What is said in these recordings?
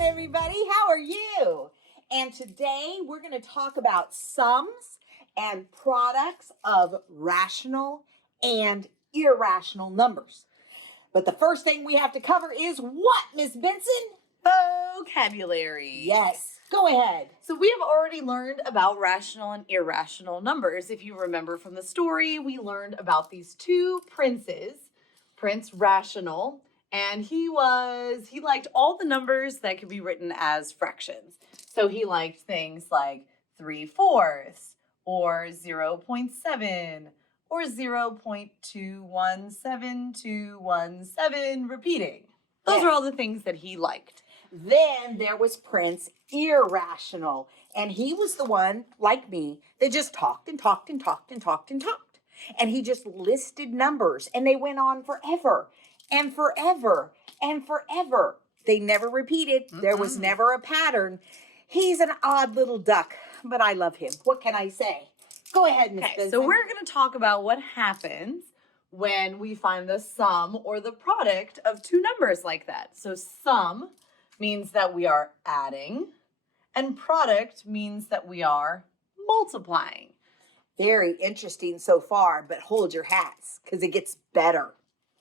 everybody. How are you? And today we're going to talk about sums and products of rational and irrational numbers. But the first thing we have to cover is what, Miss Benson? Vocabulary. Yes, go ahead. So we have already learned about rational and irrational numbers. If you remember from the story, we learned about these two princes, Prince Irrational, and he liked all the numbers that could be written as fractions. So he liked things like 3/4 or 0.7 or 0.217217 repeating. Those are all the things that he liked. Then there was Prince Irrational, and he was the one, like me, that just talked and talked and talked and talked and talked. And he just listed numbers, and they went on forever and forever and forever. They never repeated. There was never a pattern. He's an odd little duck, but I love him. What can I say? Go ahead, Miss Benson. So we're going to talk about what happens when we find the sum or the product of two numbers like that. So sum means that we are adding, and product means that we are multiplying. Very interesting so far, but hold your hats, because it gets better.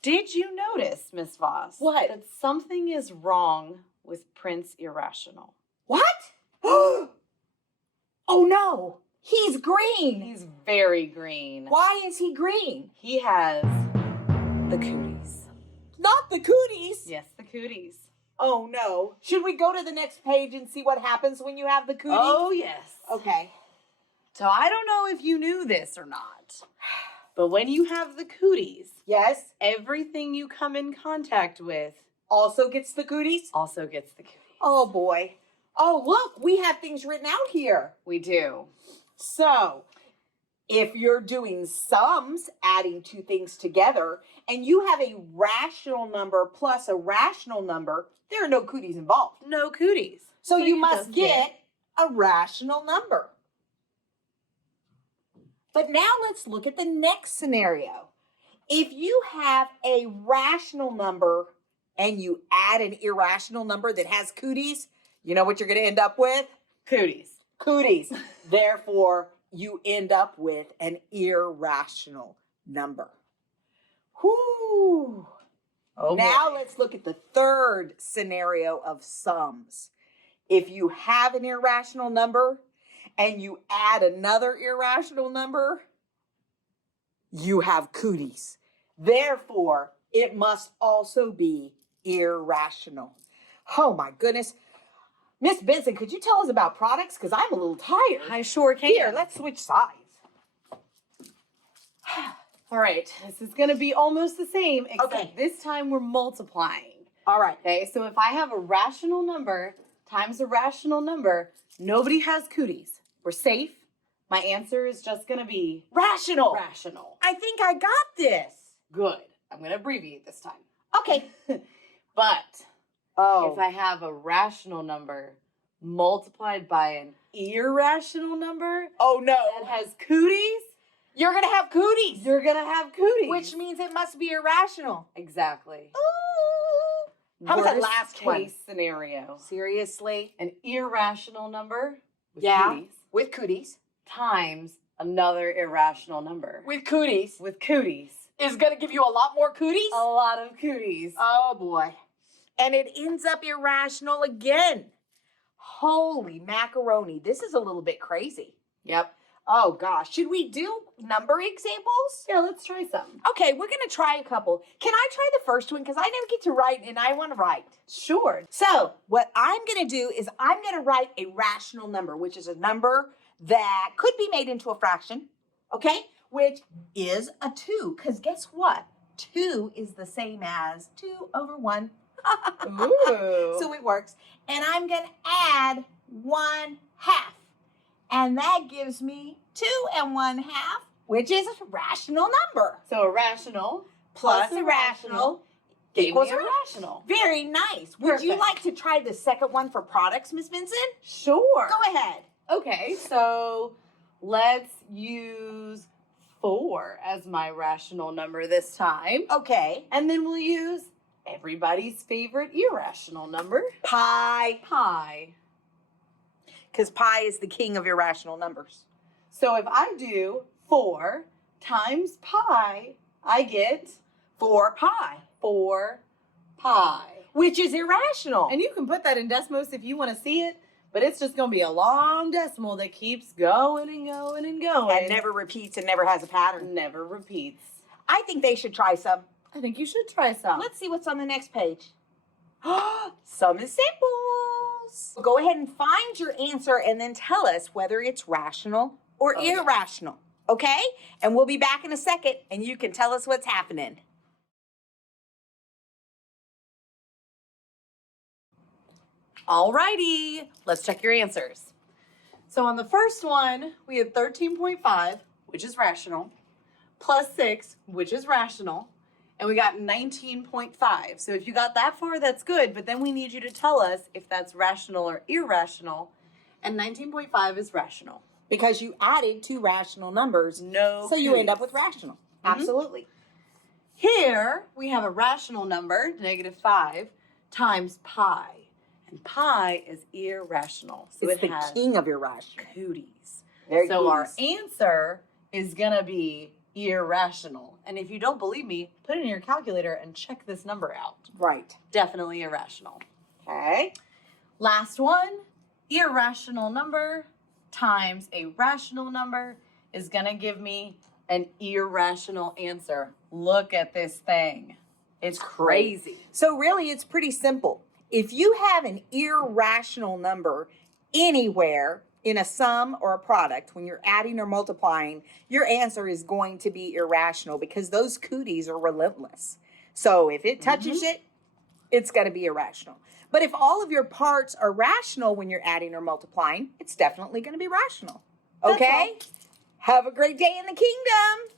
Did you notice, Miss Voss, What? that something is wrong with Prince Irrational? What? Oh no, he's green. He's very green. Why is he green? He has the cooties. Not the cooties. Yes, the cooties. Oh no. Should we go to the next page and see what happens when you have the cooties? Oh, yes. Okay. So I don't know if you knew this or not, but when you have the cooties, Yes. everything you come in contact with Also gets the cooties? also gets the cooties. Oh boy. Oh, look, we have things written out here. We do. So, if you're doing sums, adding two things together, and you have a rational number plus a rational number, there are no cooties involved. No cooties. So you you must just get a rational number. But now let's look at the next scenario. If you have a rational number and you add an irrational number that has cooties, you know what you're going to end up with? Cooties. Cooties. Therefore, you end up with an irrational number. Whoo! Oh, Now boy. let's look at the third scenario of sums. If you have an irrational number and you add another irrational number, you have cooties. Therefore, it must also be irrational. Oh my goodness. Miss Benson, could you tell us about products? Because I'm a little tired. I sure can. Here, let's switch sides. All right, this is going to be almost the same, except Okay. this time we're multiplying. All right. Okay, so if I have a rational number times a rational number, nobody has cooties. We're safe. My answer is just going to be Rational. rational. I think I got this. Good. I'm going to abbreviate this time. Okay. But Oh. if I have a rational number multiplied by an irrational number Oh no. that has cooties, You're going to have cooties. you're going to have cooties. Which means it must be irrational. Exactly. Ooh. How was that Worst last one? case scenario? Seriously? An irrational number with Yeah. cooties With cooties. times another irrational number With cooties. with cooties. Is going to give you a lot more cooties? A lot of cooties. Oh boy. And it ends up irrational again. Holy macaroni. This is a little bit crazy. Yep. Oh gosh. Should we do number examples? Yeah, let's try some. Okay, we're going to try a couple. Can I try the first one? Because I never get to write and I want to write. Sure. So what I'm going to do is I'm going to write a rational number, which is a number that could be made into a fraction, okay? Which is a 2. Because guess what? 2 is the same as 2 over 1. Ooh. So it works. And I'm going to add 1/2. And that gives me 2 1/2, which is a rational number. So irrational Plus irrational equals irrational. Very nice. Would you Perfect. like to try the second one for products, Miss Benson? Sure. Go ahead. Okay, so let's use 4 as my rational number this time. Okay. And then we'll use everybody's favorite irrational number, Pi, pi. because pi is the king of irrational numbers. So if I do 4 times pi, I get 4 pi, 4 pi. which is irrational. And you can put that in Desmos if you want to see it, but it's just going to be a long decimal that keeps going and going and going. And never repeats and never has a pattern. Never repeats. I think they should try some. I think you should try some. Let's see what's on the next page. Some samples. Go ahead and find your answer and then tell us whether it's rational or irrational. Okay? And we'll be back in a second and you can tell us what's happening. Alrighty, let's check your answers. So on the first one, we had 13.5, which is rational, plus 6, which is rational, and we got 19.5. So if you got that far, that's good, but then we need you to tell us if that's rational or irrational, and 19.5 is rational. Because you added 2 rational numbers. No So you end cooties. up with rational. Absolutely. Here, we have a rational number, -5, times pi. And pi is irrational. So It's it the has king of irrational. cooties. Very So our cooties. answer is going to be irrational. And if you don't believe me, put it in your calculator and check this number out. Right. Definitely irrational. Okay. Last one, irrational number times a rational number is going to give me an irrational answer. Look at this thing. It's crazy. So really, it's pretty simple. If you have an irrational number anywhere in a sum or a product, when you're adding or multiplying, your answer is going to be irrational because those cooties are relentless. So if it touches it, it's going to be irrational. But if all of your parts are rational when you're adding or multiplying, it's definitely going to be rational. That's Okay? all. Have a great day in the kingdom.